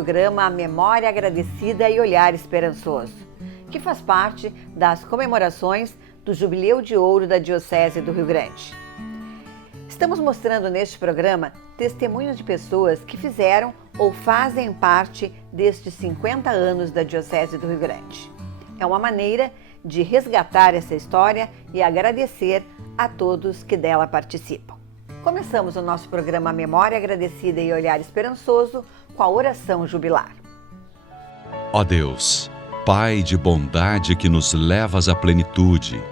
programa Memória Agradecida e Olhar Esperançoso, que faz parte das comemorações do Jubileu de Ouro da Diocese do Rio Grande. Estamos mostrando neste programa testemunhos de pessoas que fizeram ou fazem parte destes 50 anos da Diocese do Rio Grande. É uma maneira de resgatar essa história e agradecer a todos que dela participam. Começamos o nosso programa Memória Agradecida e Olhar Esperançoso com a oração jubilar. Ó Deus, Pai de bondade que nos levas à plenitude,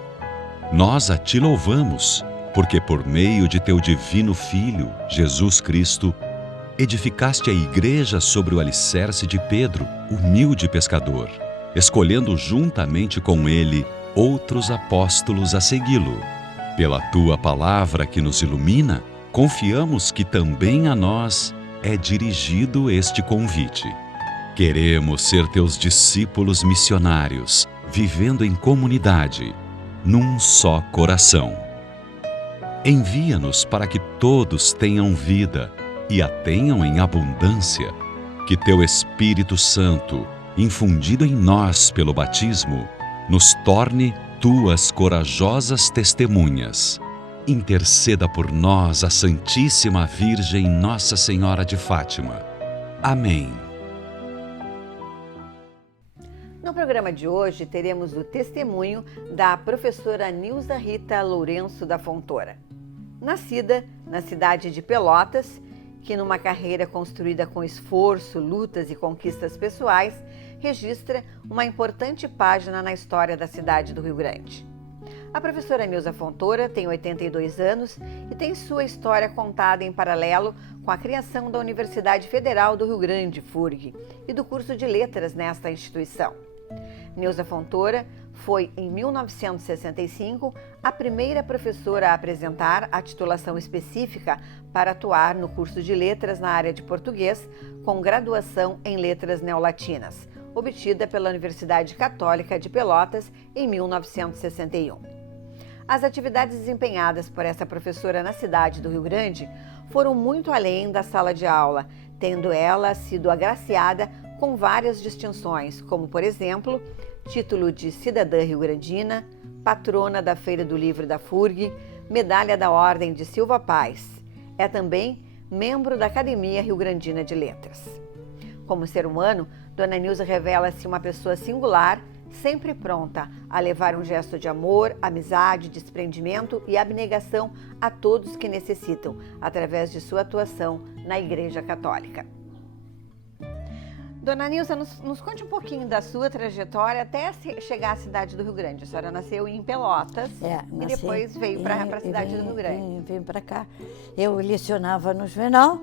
nós a Ti louvamos, porque por meio de Teu divino Filho, Jesus Cristo, edificaste a Igreja sobre o alicerce de Pedro, humilde pescador, escolhendo juntamente com ele outros apóstolos a segui-lo. Pela Tua palavra que nos ilumina, confiamos que também a nós é dirigido este convite. Queremos ser Teus discípulos missionários, vivendo em comunidade, num só coração. Envia-nos para que todos tenham vida e a tenham em abundância. Que Teu Espírito Santo, infundido em nós pelo batismo, nos torne Tuas corajosas testemunhas. Interceda por nós a Santíssima Virgem Nossa Senhora de Fátima. Amém. No programa de hoje teremos o testemunho da professora Nilza Rita Lourenço da Fontoura. Nascida na cidade de Pelotas, que numa carreira construída com esforço, lutas e conquistas pessoais, registra uma importante página na história da cidade do Rio Grande. A professora Nilza Fontoura tem 82 anos e tem sua história contada em paralelo com a criação da Universidade Federal do Rio Grande, FURG, e do curso de letras nesta instituição. Nilza Fontoura foi, em 1965, a primeira professora a apresentar a titulação específica para atuar no curso de letras na área de português, com graduação em letras neolatinas, obtida pela Universidade Católica de Pelotas em 1961. As atividades desempenhadas por essa professora na cidade do Rio Grande foram muito além da sala de aula, tendo ela sido agraciada com várias distinções, como, por exemplo, título de cidadã rio-grandina, patrona da Feira do Livro da FURG, medalha da Ordem de Silva Paz. É também membro da Academia Rio-Grandina de Letras. Como ser humano, Dona Nilza revela-se uma pessoa singular, sempre pronta a levar um gesto de amor, amizade, desprendimento e abnegação a todos que necessitam, através de sua atuação na Igreja Católica. Dona Nilza, nos conte um pouquinho da sua trajetória até chegar à cidade do Rio Grande. A senhora nasceu em Pelotas e depois veio para a cidade do Rio Grande. Vim para cá. Eu lecionava no Juvenal,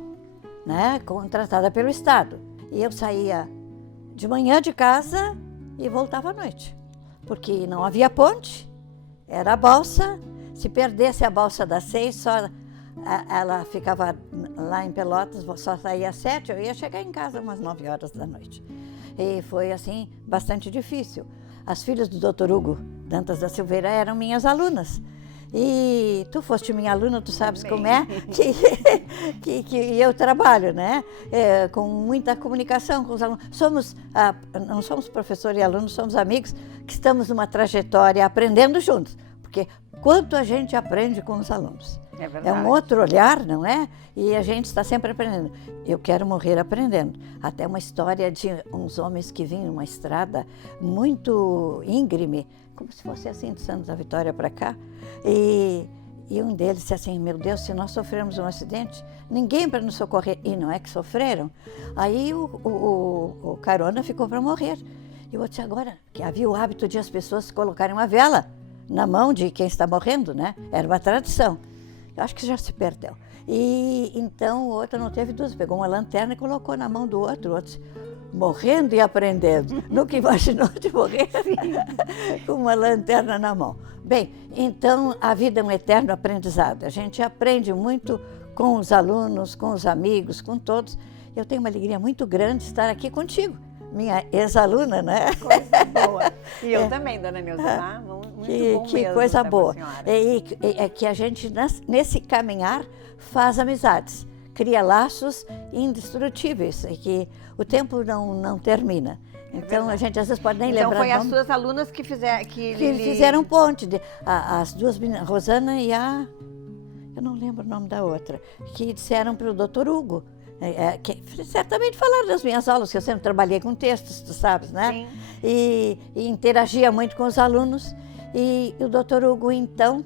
né, contratada pelo Estado. E eu saía de manhã de casa e voltava à noite, porque não havia ponte, era a balsa. Se perdesse a balsa das 6, ela ficava lá em Pelotas, só saía às 7, eu ia chegar em casa umas 9 horas da noite. E foi assim, bastante difícil. As filhas do Dr. Hugo Dantas da Silveira eram minhas alunas. E tu foste minha aluna, tu sabes como é que eu trabalho, né? Com muita comunicação com os alunos. Não somos professor e aluno, somos amigos que estamos numa trajetória aprendendo juntos. Porque quanto a gente aprende com os alunos. É verdade. É um outro olhar, não é? E a gente está sempre aprendendo. Eu quero morrer aprendendo. Até uma história de uns homens que vinham numa estrada muito íngreme, como se fosse assim de Santos da Vitória para cá. E um deles disse assim: meu Deus, se nós sofrermos um acidente, ninguém para nos socorrer. E não é que sofreram. Aí o carona ficou para morrer. E eu disse agora que havia o hábito de as pessoas colocarem uma vela na mão de quem está morrendo, né? Era uma tradição. Eu acho que já se perdeu. E então o outro não teve dúvida, pegou uma lanterna e colocou na mão do outro. O outro morrendo e aprendendo. Nunca imaginou de morrer com uma lanterna na mão. Bem, então a vida é um eterno aprendizado. A gente aprende muito com os alunos, com os amigos, com todos. Eu tenho uma alegria muito grande de estar aqui contigo, minha ex-aluna, né? Coisa boa. E eu também, Dona Nilza, tá? Muito bom Que mesmo coisa estar com a boa. senhora. É que a gente, nesse caminhar, faz amizades. cria laços indestrutíveis, e que o tempo não termina. Então, a gente às vezes pode nem lembrar. Então, foi as suas alunas que fizeram ponte. As duas meninas, Rosana e eu não lembro o nome da outra, que disseram para o Dr. Hugo, que certamente falaram das minhas aulas, que eu sempre trabalhei com textos, tu sabes, né? Sim. E interagia muito com os alunos. E o Dr. Hugo, então,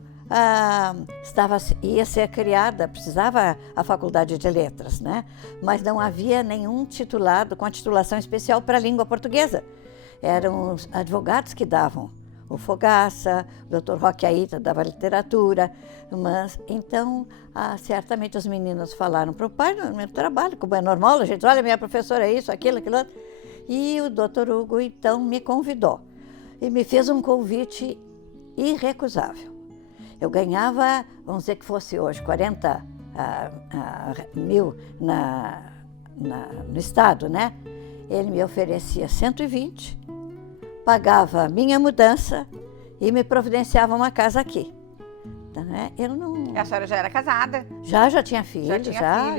ia ser criada, precisava a Faculdade de Letras, né? Mas não havia nenhum titulado com a titulação especial para a língua portuguesa. Eram os advogados que davam. O Fogaça, o Dr. Roque Aita dava literatura, mas então certamente as meninas falaram para o pai no meu trabalho, como é normal, a gente, olha, minha professora é isso, aquilo, aquilo outro. E o Dr. Hugo então me convidou e me fez um convite irrecusável. Eu ganhava, vamos dizer que fosse hoje, 40 mil no estado, né? Ele me oferecia 120, pagava minha mudança e me providenciava uma casa aqui. Então, eu não... A senhora já era casada? Já tinha filhos, já.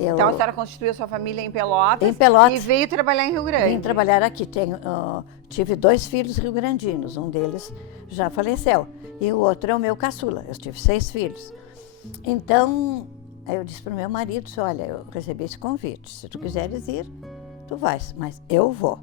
Então a senhora constituiu a sua família em Pelotas? Em Pelotas. E veio trabalhar em Rio Grande? Vim trabalhar aqui. Tive 2 filhos rio-grandinos, um deles já faleceu e o outro é o meu caçula. Eu tive 6 filhos. Então, eu disse para o meu marido, olha, eu recebi esse convite, se tu quiseres ir, tu vais, mas eu vou.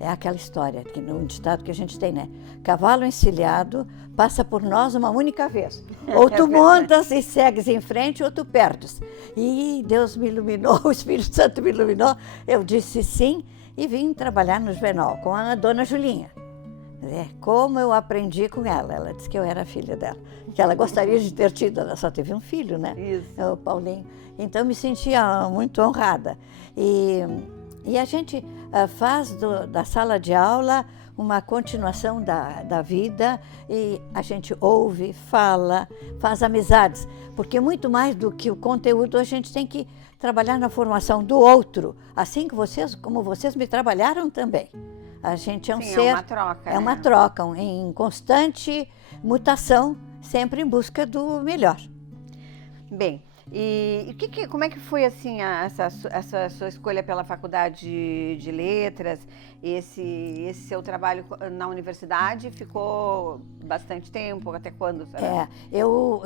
É aquela história, que no ditado que a gente tem, né? Cavalo encilhado passa por nós uma única vez. Ou tu montas e segues em frente, ou tu perdes. E Deus me iluminou, o Espírito Santo me iluminou. Eu disse sim e vim trabalhar no Juvenal com a dona Julinha. Como eu aprendi com ela. Ela disse que eu era filha dela. Que ela gostaria de ter tido, ela só teve um filho, né? Isso. O Paulinho. Então, me sentia muito honrada. E a gente faz da sala de aula uma continuação da vida e a gente ouve, fala, faz amizades, porque muito mais do que o conteúdo a gente tem que trabalhar na formação do outro, assim como vocês me trabalharam também. A gente é um ser... É uma troca. É uma troca, em constante mutação, sempre em busca do melhor. Bem, e como é que foi assim essa sua escolha pela Faculdade de Letras? Esse seu trabalho na universidade ficou bastante tempo? Até quando? Sabe? Eu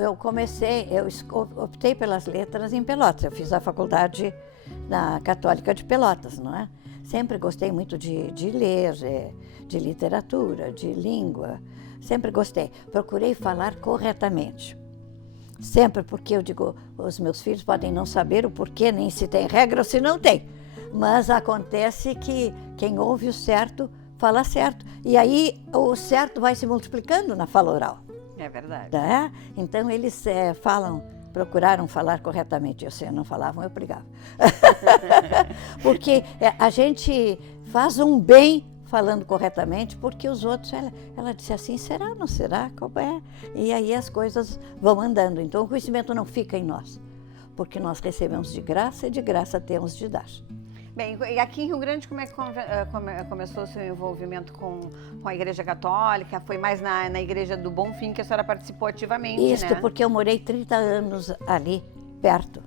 optei pelas letras em Pelotas. Eu fiz a faculdade na Católica de Pelotas, não é? Sempre gostei muito de ler, de literatura, de língua. Sempre gostei. Procurei falar corretamente. Sempre, porque eu digo, os meus filhos podem não saber o porquê, nem se tem regra ou se não tem. Mas acontece que quem ouve o certo, fala certo. E aí o certo vai se multiplicando na fala oral. É verdade. Tá? Então eles procuraram falar corretamente. Se não falavam, eu brigava. Porque a gente faz um bem falando corretamente, porque os outros, ela disse assim, será, não será, como é? E aí as coisas vão andando. Então o conhecimento não fica em nós, porque nós recebemos de graça e de graça temos de dar. Bem, e aqui em Rio Grande, como é que começou o seu envolvimento com a Igreja Católica? Foi mais na Igreja do Bom Fim que a senhora participou ativamente, Isso, né? Porque eu morei 30 anos ali, perto.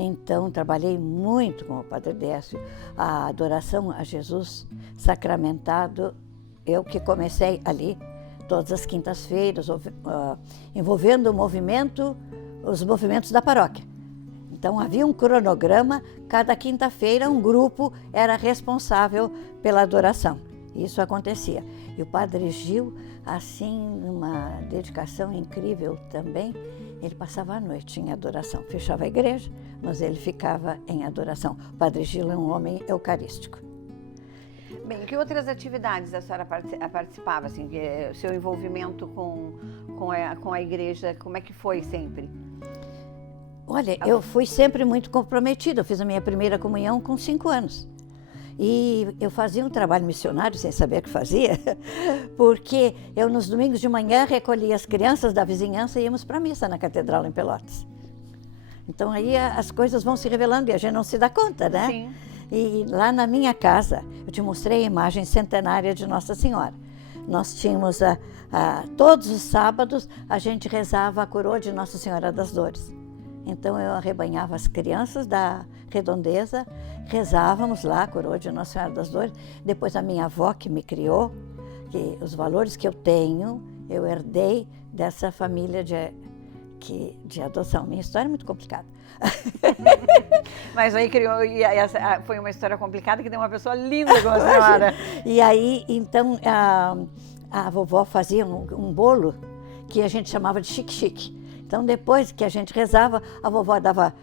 Então, trabalhei muito com o Padre Décio. A adoração a Jesus sacramentado, eu que comecei ali, todas as quintas-feiras, envolvendo os movimentos da paróquia. Então, havia um cronograma, cada quinta-feira um grupo era responsável pela adoração. Isso acontecia. E o Padre Gil, assim, uma dedicação incrível também, ele passava a noite em adoração. Fechava a igreja, mas ele ficava em adoração. O Padre Gil é um homem eucarístico. Bem, que outras atividades a senhora participava? Assim, o seu envolvimento com a igreja, como é que foi sempre? Olha, eu fui sempre muito comprometida. Eu fiz a minha primeira comunhão com 5 anos. E eu fazia um trabalho missionário sem saber o que fazia, porque eu nos domingos de manhã recolhia as crianças da vizinhança e íamos para a missa na Catedral em Pelotas. Então aí as coisas vão se revelando e a gente não se dá conta, né? Sim. E lá na minha casa, eu te mostrei a imagem centenária de Nossa Senhora. Nós tínhamos, todos os sábados, a gente rezava a coroa de Nossa Senhora das Dores. Então eu arrebanhava as crianças da redondeza, rezávamos lá, coroa de Nossa Senhora das Dores. Depois a minha avó que me criou, que os valores que eu tenho, eu herdei dessa família de adoção. Minha história é muito complicada. Mas aí criou, e essa foi uma história complicada que deu uma pessoa linda como a senhora. E aí, então, a vovó fazia um bolo que a gente chamava de chique-chique. Então, depois que a gente rezava, a vovó dava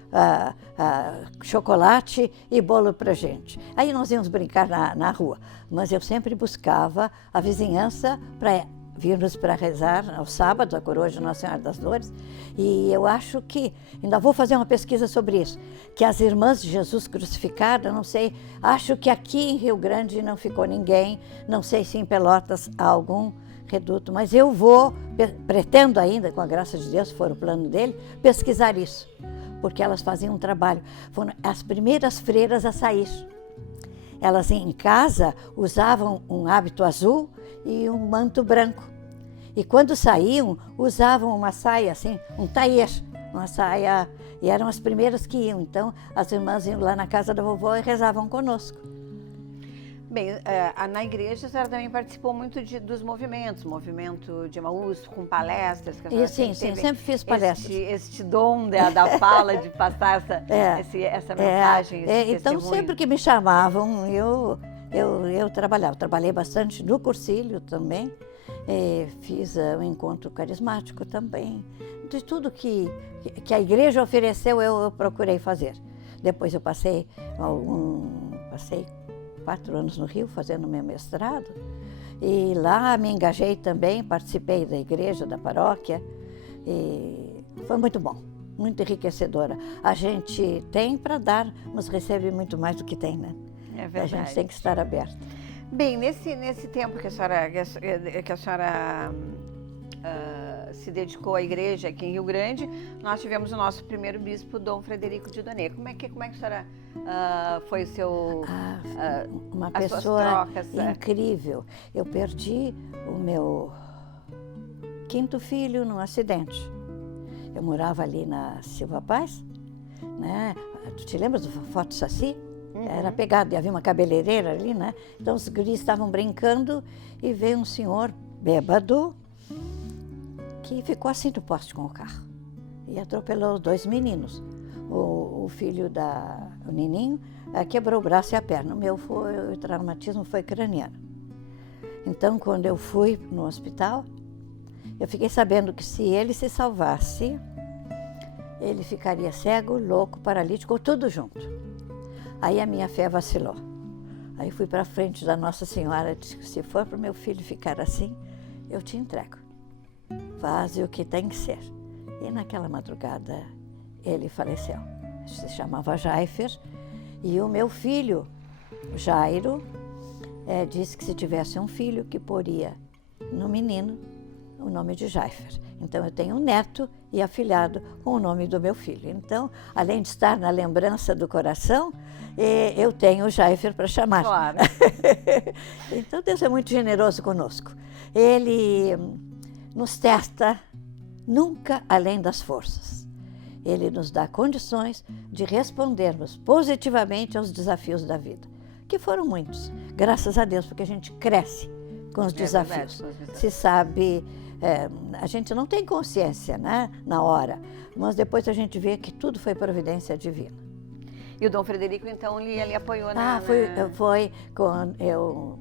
chocolate e bolo pra gente. Aí nós íamos brincar na rua, mas eu sempre buscava a vizinhança para virmos para rezar aos sábados, a coroa de Nossa Senhora das Dores. E eu acho que, ainda vou fazer uma pesquisa sobre isso, que as irmãs de Jesus crucificado, não sei, acho que aqui em Rio Grande não ficou ninguém, não sei se em Pelotas há algum reduto, mas eu pretendo ainda, com a graça de Deus, se for o plano dele, pesquisar isso, porque elas faziam um trabalho. Foram as primeiras freiras a sair. Elas em casa usavam um hábito azul e um manto branco. E quando saíam, usavam uma saia assim, um taier, uma saia, e eram as primeiras que iam. Então, as irmãs iam lá na casa da vovó e rezavam conosco. Bem, na igreja a senhora também participou muito dos movimentos, movimento de Emaús, com palestras. Que a sim, sempre fiz palestras. Este dom da fala, de passar essa mensagem, esse então, testemunho. sempre que me chamavam, eu trabalhava. Trabalhei bastante no Cursilho também, fiz um encontro carismático também. De tudo que a igreja ofereceu, eu procurei fazer. Depois eu passei 4 anos no Rio fazendo meu mestrado e lá me engajei também, participei da igreja, da paróquia e foi muito bom, muito enriquecedora. A gente tem para dar, mas recebe muito mais do que tem, né? É verdade. A gente tem que estar aberto. Bem, nesse tempo que a senhora se dedicou à igreja aqui em Rio Grande, nós tivemos o nosso primeiro bispo, Dom Frederico de Donê. Como é que a senhora foi o seu... uma as suas pessoa trocas, incrível. Eu perdi o meu 5º filho num acidente. Eu morava ali na Silva Paz, né? Tu te lembras do Forte Saci? Uhum. Era pegado, e havia uma cabeleireira ali, né? Então os guris estavam brincando e veio um senhor bêbado que ficou assim no poste com o carro e atropelou os 2 meninos. O filho o Nininho quebrou o braço e a perna. O traumatismo foi craniano. Então, quando eu fui no hospital, eu fiquei sabendo que se ele se salvasse, ele ficaria cego, louco, paralítico, tudo junto. Aí a minha fé vacilou. Aí fui para frente da Nossa Senhora e disse: se for para o meu filho ficar assim, eu te entrego. Faz o que tem que ser. E naquela madrugada ele faleceu. Se chamava Jaifer. E o meu filho, Jairo, disse que se tivesse um filho, que poria no menino o nome de Jaifer. Então eu tenho um neto e afilhado com o nome do meu filho. Então, além de estar na lembrança do coração, eu tenho o Jaifer para chamar. Claro. Então Deus é muito generoso conosco. Ele nos testa nunca além das forças. Ele nos dá condições de respondermos positivamente aos desafios da vida, que foram muitos, graças a Deus, porque a gente cresce com os desafios. Se sabe, a gente não tem consciência, né, na hora, mas depois a gente vê que tudo foi providência divina. E o Dom Frederico, então, ele apoiou Foi quando eu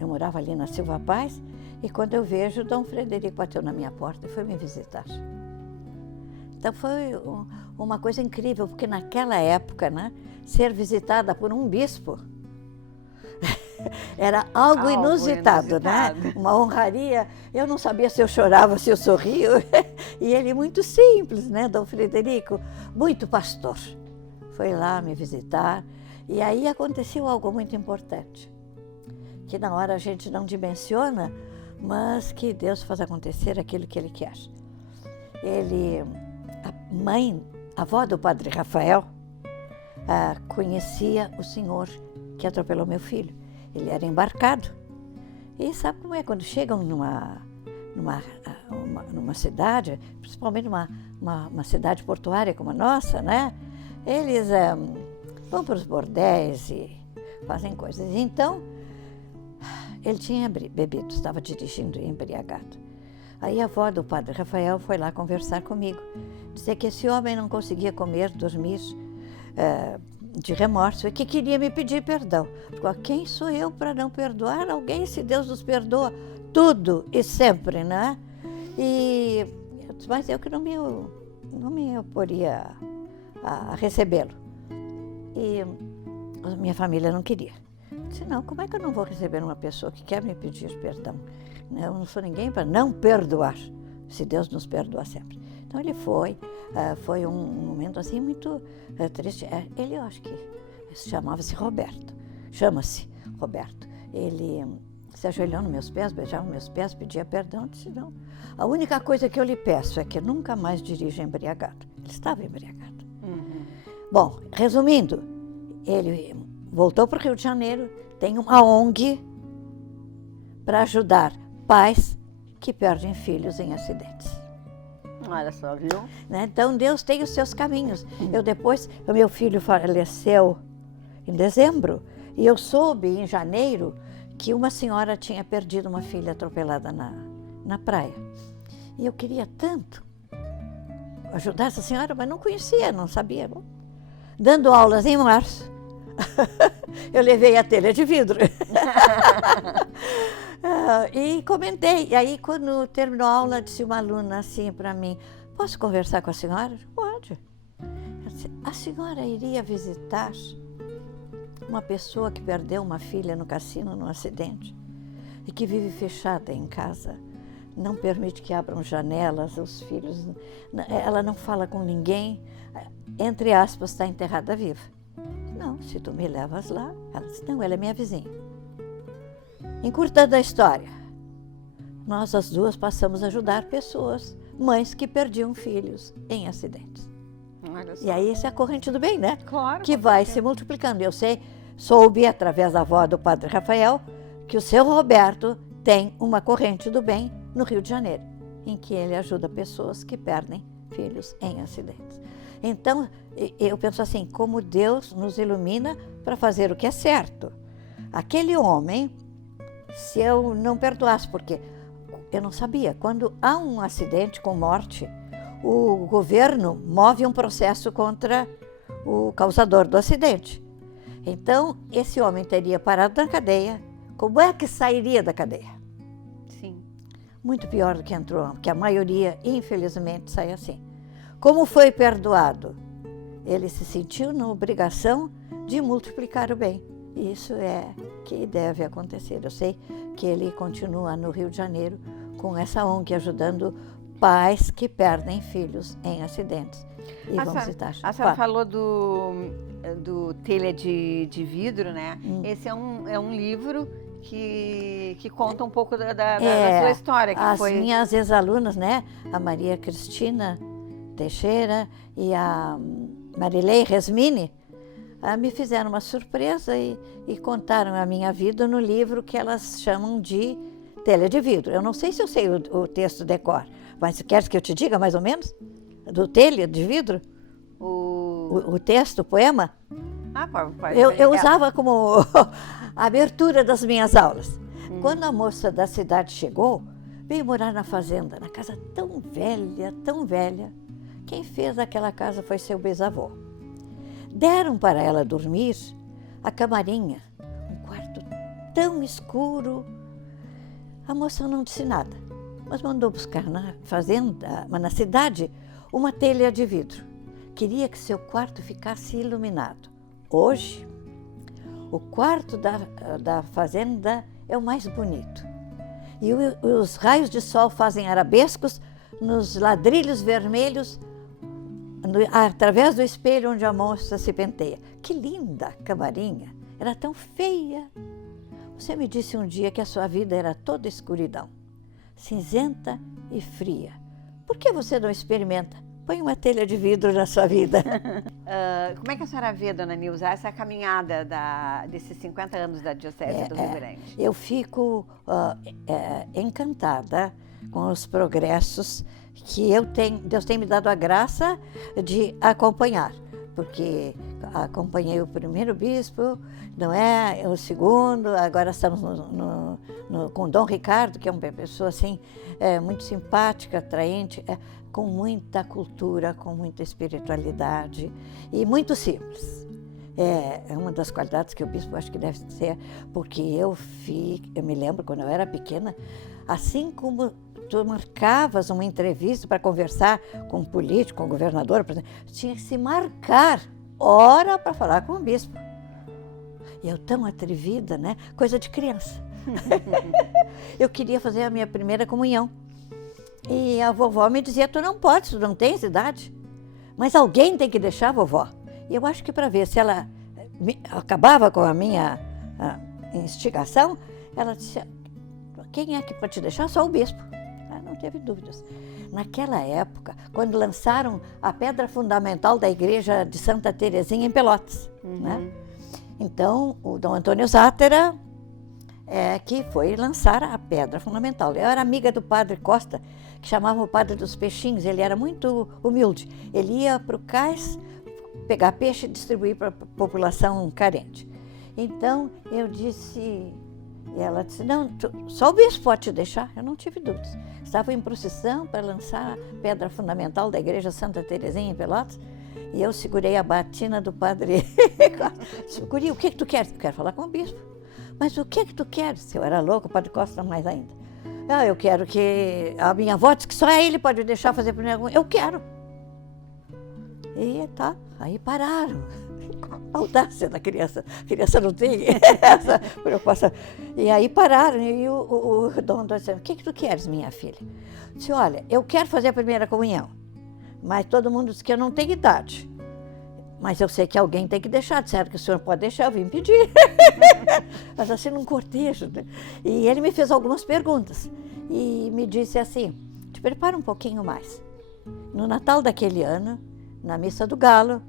morava ali na Silva Paz, e quando eu vejo, o Dom Frederico bateu na minha porta e foi me visitar. Então foi uma coisa incrível, porque naquela época, né, ser visitada por um bispo era algo inusitado, né? Uma honraria. Eu não sabia se eu chorava, se eu sorria. E ele muito simples, né, Dom Frederico, muito pastor. Foi lá me visitar e aí aconteceu algo muito importante, que na hora a gente não dimensiona, mas que Deus faz acontecer aquilo que Ele quer. A avó do Padre Rafael, conhecia o senhor que atropelou meu filho. Ele era embarcado. E sabe como é? Quando chegam numa cidade, principalmente uma cidade portuária como a nossa, né? Eles vão para os bordéis e fazem coisas. Então, ele tinha bebido, estava dirigindo embriagado. Aí a avó do padre Rafael foi lá conversar comigo, dizer que esse homem não conseguia comer, dormir de remorso e que queria me pedir perdão. Porque, quem sou eu para não perdoar alguém se Deus nos perdoa tudo e sempre, né? E eu disse, mas eu que não me oporia a recebê-lo. E a minha família não queria. Eu disse, não, como é que eu não vou receber uma pessoa que quer me pedir perdão? Eu não sou ninguém para não perdoar, se Deus nos perdoa sempre. Então ele foi um momento assim muito triste. Ele, eu acho que chama-se Roberto. Ele se ajoelhou nos meus pés, beijava meus pés, pedia perdão. Eu disse, não, a única coisa que eu lhe peço é que nunca mais dirija embriagado. Ele estava embriagado. Uhum. Bom, resumindo, ele voltou para o Rio de Janeiro, tem uma ONG para ajudar pais que perdem filhos em acidentes. Olha só, viu? Então Deus tem os seus caminhos. O meu filho faleceu em dezembro e eu soube em janeiro que uma senhora tinha perdido uma filha atropelada na praia. E eu queria tanto ajudar essa senhora, mas não conhecia, não sabia. Bom, dando aulas em março, eu levei a telha de vidro. E comentei. E aí, quando terminou a aula, disse uma aluna assim para mim, posso conversar com a senhora? Pode. Disse, a senhora iria visitar uma pessoa que perdeu uma filha no cassino, num acidente, e que vive fechada em casa, não permite que abram janelas, os filhos, ela não fala com ninguém, entre aspas, está enterrada viva. Não, se tu me levas lá, ela disse, não, ela é minha vizinha. Encurtando a história, nós as duas passamos a ajudar pessoas, mães que perdiam filhos em acidentes. E aí essa é a corrente do bem, né? Claro. Que vai se multiplicando. Eu soube, através da avó do padre Rafael, que o seu Roberto tem uma corrente do bem no Rio de Janeiro, em que ele ajuda pessoas que perdem filhos em acidentes. Então, eu penso assim, como Deus nos ilumina para fazer o que é certo. Aquele homem, se eu não perdoasse, porque eu não sabia, quando há um acidente com morte, o governo move um processo contra o causador do acidente. Então, esse homem teria parado na cadeia. Como é que sairia da cadeia? Sim. Muito pior do que entrou, porque a maioria, infelizmente, sai assim. Como foi perdoado? Ele se sentiu na obrigação de multiplicar o bem. Isso é que deve acontecer. Eu sei que ele continua no Rio de Janeiro com essa ONG ajudando pais que perdem filhos em acidentes. E vamos citar. A senhora falou do telha de vidro, né? Esse é um livro que conta um pouco da sua história. As minhas ex-alunas, né? A Maria Cristina Teixeira e a Marilei Resmini, me fizeram uma surpresa e contaram a minha vida no livro que elas chamam de telha de vidro. Eu não sei se eu sei o texto decor, mas queres que eu te diga mais ou menos? Do telha de vidro? O texto, o poema? Pode. Eu usava como abertura das minhas aulas. Quando a moça da cidade chegou, veio morar na fazenda, na casa tão velha. Quem fez aquela casa foi seu bisavô. Deram para ela dormir a camarinha, um quarto tão escuro. A moça não disse nada, mas mandou buscar na fazenda, na cidade, uma telha de vidro. Queria que seu quarto ficasse iluminado. Hoje, o quarto da fazenda é o mais bonito. E os raios de sol fazem arabescos nos ladrilhos vermelhos, através do espelho onde a moça se penteia. Que linda camarinha! Era tão feia. Você me disse um dia que a sua vida era toda escuridão, cinzenta e fria. Por que você não experimenta? Põe uma telha de vidro na sua vida. Como é que a senhora vê, dona Nilza, essa caminhada desses 50 anos da Diocese do Rio Grande? Eu fico encantada com os progressos que Deus tem me dado a graça de acompanhar, porque acompanhei o primeiro bispo, não é? O segundo, agora estamos com Dom Ricardo, que é uma pessoa assim, muito simpática, atraente, com muita cultura, com muita espiritualidade e muito simples. É uma das qualidades que o bispo acho que deve ser, porque eu me lembro quando eu era pequena, assim como tu marcavas uma entrevista para conversar com um político, com um governador, por exemplo, tinha que se marcar hora para falar com o bispo. E eu tão atrevida, né? Coisa de criança. Eu queria fazer a minha primeira comunhão. E a vovó me dizia, tu não pode, tu não tens idade. Mas alguém tem que deixar a vovó. E eu acho que para ver se ela acabava com a minha instigação, ela disse, quem é que pode te deixar? Só o bispo. Não teve dúvidas. Naquela época, quando lançaram a pedra fundamental da igreja de Santa Teresinha em Pelotas, né? Então, o Dom Antônio Zátera que foi lançar a pedra fundamental. Eu era amiga do padre Costa, que chamava o padre dos peixinhos, ele era muito humilde. Ele ia para o cais pegar peixe e distribuir para a população carente. Então, eu disse, e ela disse, não, só o bispo pode te deixar. Eu não tive dúvidas. Estava em procissão para lançar a pedra fundamental da igreja Santa Teresinha em Pelotas, e eu segurei a batina do padre. Segurei, o que tu queres? Eu quero falar com o bispo. Mas o que tu queres? Se eu era louco, o padre Costa mais ainda. Eu quero que a minha avó disse que só ele pode deixar fazer primeira comunhão. Eu quero. E tá, aí pararam. A audácia da criança. A criança não tem essa preocupação. E aí pararam, e o Dom Antônio disse, o que tu queres, minha filha? Eu disse, olha, eu quero fazer a primeira comunhão, mas todo mundo diz que eu não tenho idade. Mas eu sei que alguém tem que deixar. Disseram que o senhor pode deixar, eu vim pedir. Mas assim, num cortejo, né? E ele me fez algumas perguntas. E me disse assim, te prepara um pouquinho mais. No Natal daquele ano, na Missa do Galo,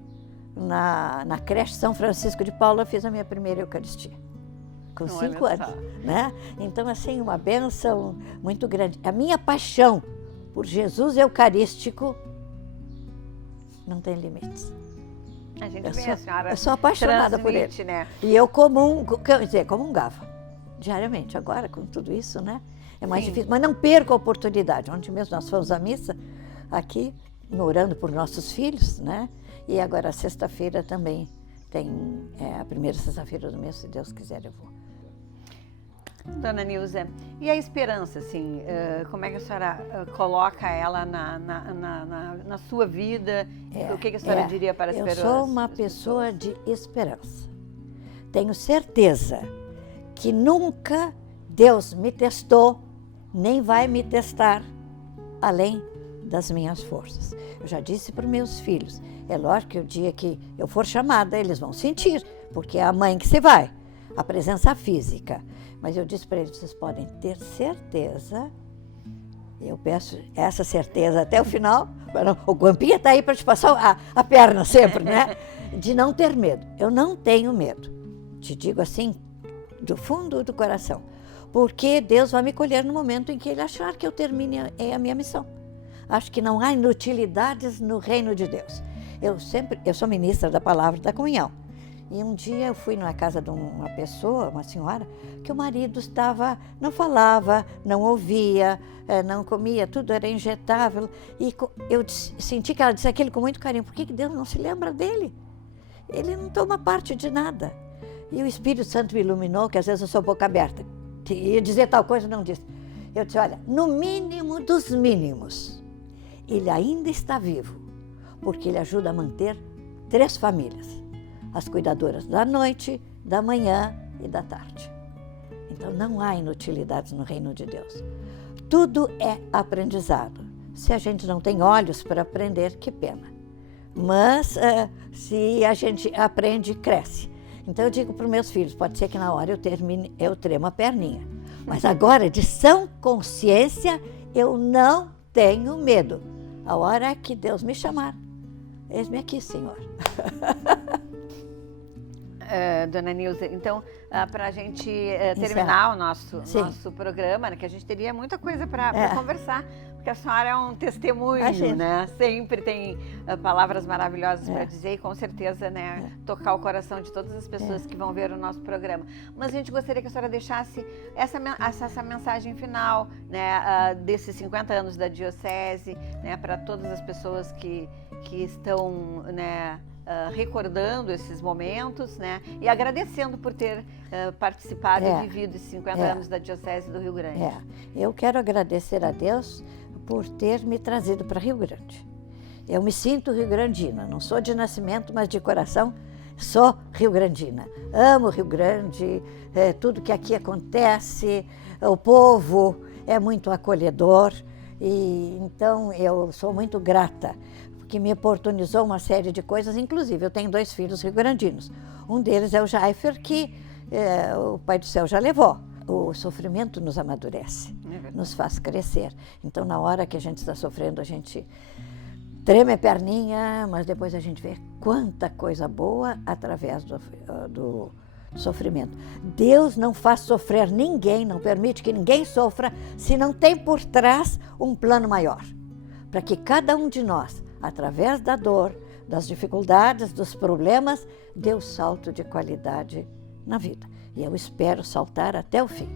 na creche São Francisco de Paula, eu fiz a minha primeira Eucaristia. Com 5 anos. Né? Então, assim, uma bênção muito grande. A minha paixão por Jesus Eucarístico não tem limites. A gente vê a senhora eu sou apaixonada por ele. Né? E eu comungava diariamente. Agora, com tudo isso, né? É mais difícil. Mas não perco a oportunidade. Ontem mesmo nós fomos à missa aqui, orando por nossos filhos, né? E agora, sexta-feira também tem a primeira sexta-feira do mês, se Deus quiser, eu vou. Dona Nilza, e a esperança, assim, como é que a senhora coloca ela na sua vida? O que a senhora diria para a esperança? Eu sou uma pessoa de esperança. Tenho certeza que nunca Deus me testou, nem vai me testar, além das minhas forças. Eu já disse para os meus filhos, é lógico que o dia que eu for chamada, eles vão sentir, porque é a mãe que se vai, a presença física. Mas eu disse para eles, vocês podem ter certeza, eu peço essa certeza até o final, o Guampinha está aí para te passar a perna sempre, né? De não ter medo. Eu não tenho medo, te digo assim, do fundo do coração, porque Deus vai me colher no momento em que Ele achar que eu termine a minha missão. Acho que não há inutilidades no reino de Deus. Eu sou ministra da Palavra da Comunhão. E um dia eu fui numa casa de uma pessoa, uma senhora, que o marido não falava, não ouvia, não comia, tudo era injetável. E eu senti que ela disse aquilo com muito carinho. Por que Deus não se lembra dele? Ele não toma parte de nada. E o Espírito Santo me iluminou, que às vezes eu sou boca aberta. Ia dizer tal coisa, não disse. Eu disse, olha, no mínimo dos mínimos, ele ainda está vivo, porque ele ajuda a manter 3 famílias. As cuidadoras da noite, da manhã e da tarde. Então não há inutilidades no reino de Deus. Tudo é aprendizado. Se a gente não tem olhos para aprender, que pena. Mas se a gente aprende, cresce. Então eu digo para os meus filhos, pode ser que na hora eu tremo a perninha. Mas agora, de sã consciência, eu não tenho medo. A hora que Deus me chamar, eis-me aqui, Senhor. Dona Nilza, então, para a gente terminar o nosso programa, né, que a gente teria muita coisa para conversar, porque a senhora é um testemunho, né? Sempre tem palavras maravilhosas para dizer e com certeza, né, tocar o coração de todas as pessoas que vão ver o nosso programa. Mas a gente gostaria que a senhora deixasse essa mensagem final, né, desses 50 anos da Diocese, né, para todas as pessoas que estão, né, recordando esses momentos, né, e agradecendo por ter participado e vivido esses 50 anos da Diocese do Rio Grande. Eu quero agradecer a Deus por ter me trazido para Rio Grande. Eu me sinto rio-grandina, não sou de nascimento, mas de coração sou rio-grandina. Amo Rio Grande, tudo que aqui acontece, o povo é muito acolhedor, e então eu sou muito grata, que me oportunizou uma série de coisas, inclusive eu tenho 2 filhos rio-grandinos. Um deles é o Jaifer, que o Pai do Céu já levou. O sofrimento nos amadurece, nos faz crescer. Então, na hora que a gente está sofrendo, a gente treme a perninha, mas depois a gente vê quanta coisa boa através do sofrimento. Deus não faz sofrer ninguém, não permite que ninguém sofra, se não tem por trás um plano maior, para que cada um de nós, através da dor, das dificuldades, dos problemas, dê o salto de qualidade na vida. E eu espero saltar até o fim.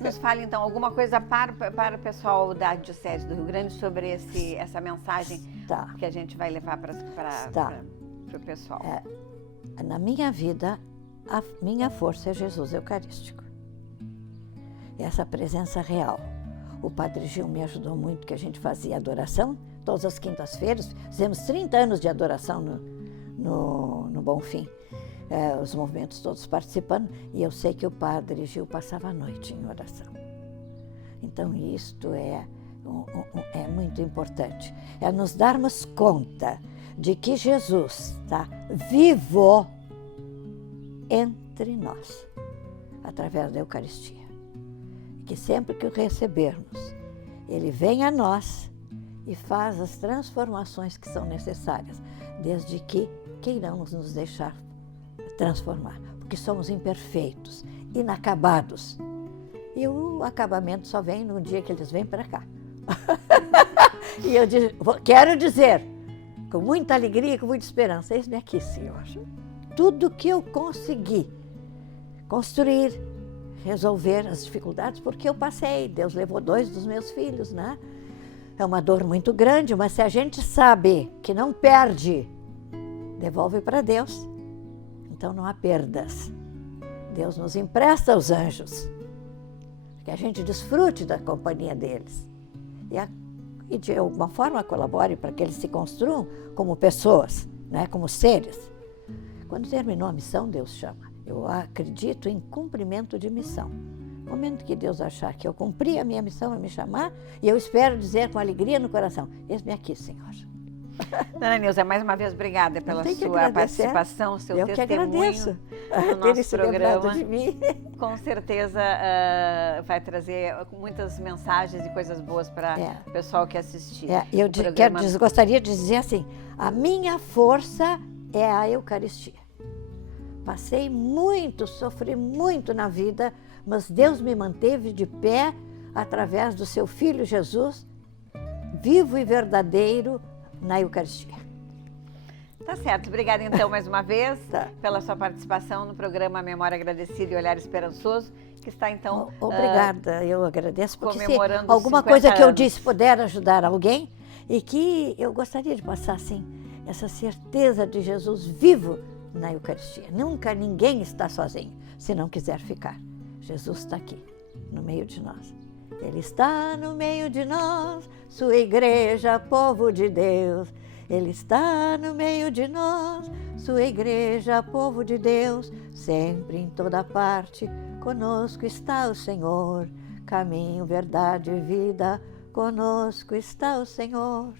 Nos fale, então, alguma coisa para o pessoal da Diocese do Rio Grande sobre essa mensagem que a gente vai levar para o pessoal. Na minha vida, a minha força é Jesus Eucarístico. Essa presença real. O Padre Gil me ajudou muito, que a gente fazia adoração todas as quintas-feiras. Fizemos 30 anos de adoração no Bonfim. Os movimentos todos participando, e eu sei que o Padre Gil passava a noite em oração. Então isto é muito importante, é nos darmos conta de que Jesus está vivo entre nós, através da Eucaristia. Que sempre que o recebermos, Ele vem a nós e faz as transformações que são necessárias, desde que queiramos nos deixar transformar, porque somos imperfeitos, inacabados. E o acabamento só vem no dia que eles vêm para cá. E eu quero dizer, com muita alegria e com muita esperança, eis-me aqui, Senhor. Tudo que eu consegui construir, resolver as dificuldades, porque eu passei, Deus levou 2 dos meus filhos, né? É uma dor muito grande, mas se a gente sabe que não perde, devolve para Deus. Então não há perdas. Deus nos empresta os anjos, que a gente desfrute da companhia deles e de alguma forma colabore para que eles se construam como pessoas, né, como seres. Quando terminou a missão, Deus chama. Eu acredito em cumprimento de missão. No momento que Deus achar que eu cumpri a minha missão, vai me chamar, e eu espero dizer com alegria no coração, eis-me aqui, Senhor. Dona Nilza, mais uma vez, obrigada pela sua participação, seu testemunho no nosso programa. De mim. Com certeza vai trazer muitas mensagens e coisas boas para o pessoal que assistir. Gostaria de dizer assim, a minha força é a Eucaristia. Passei muito, sofri muito na vida, mas Deus me manteve de pé através do seu Filho Jesus, vivo e verdadeiro, na Eucaristia. Tá certo. Obrigada, então, mais uma vez, pela sua participação no programa Memória Agradecida e Olhar Esperançoso, que está, então... Obrigada, eu agradeço, porque se comemorando alguma coisa que eu disse puder ajudar alguém, e que eu gostaria de passar, assim, essa certeza de Jesus vivo na Eucaristia. Nunca ninguém está sozinho, se não quiser ficar. Jesus está aqui, no meio de nós. Ele está no meio de nós, sua igreja, povo de Deus. Ele está no meio de nós, sua igreja, povo de Deus. Sempre, em toda parte, conosco está o Senhor. Caminho, verdade e vida, conosco está o Senhor.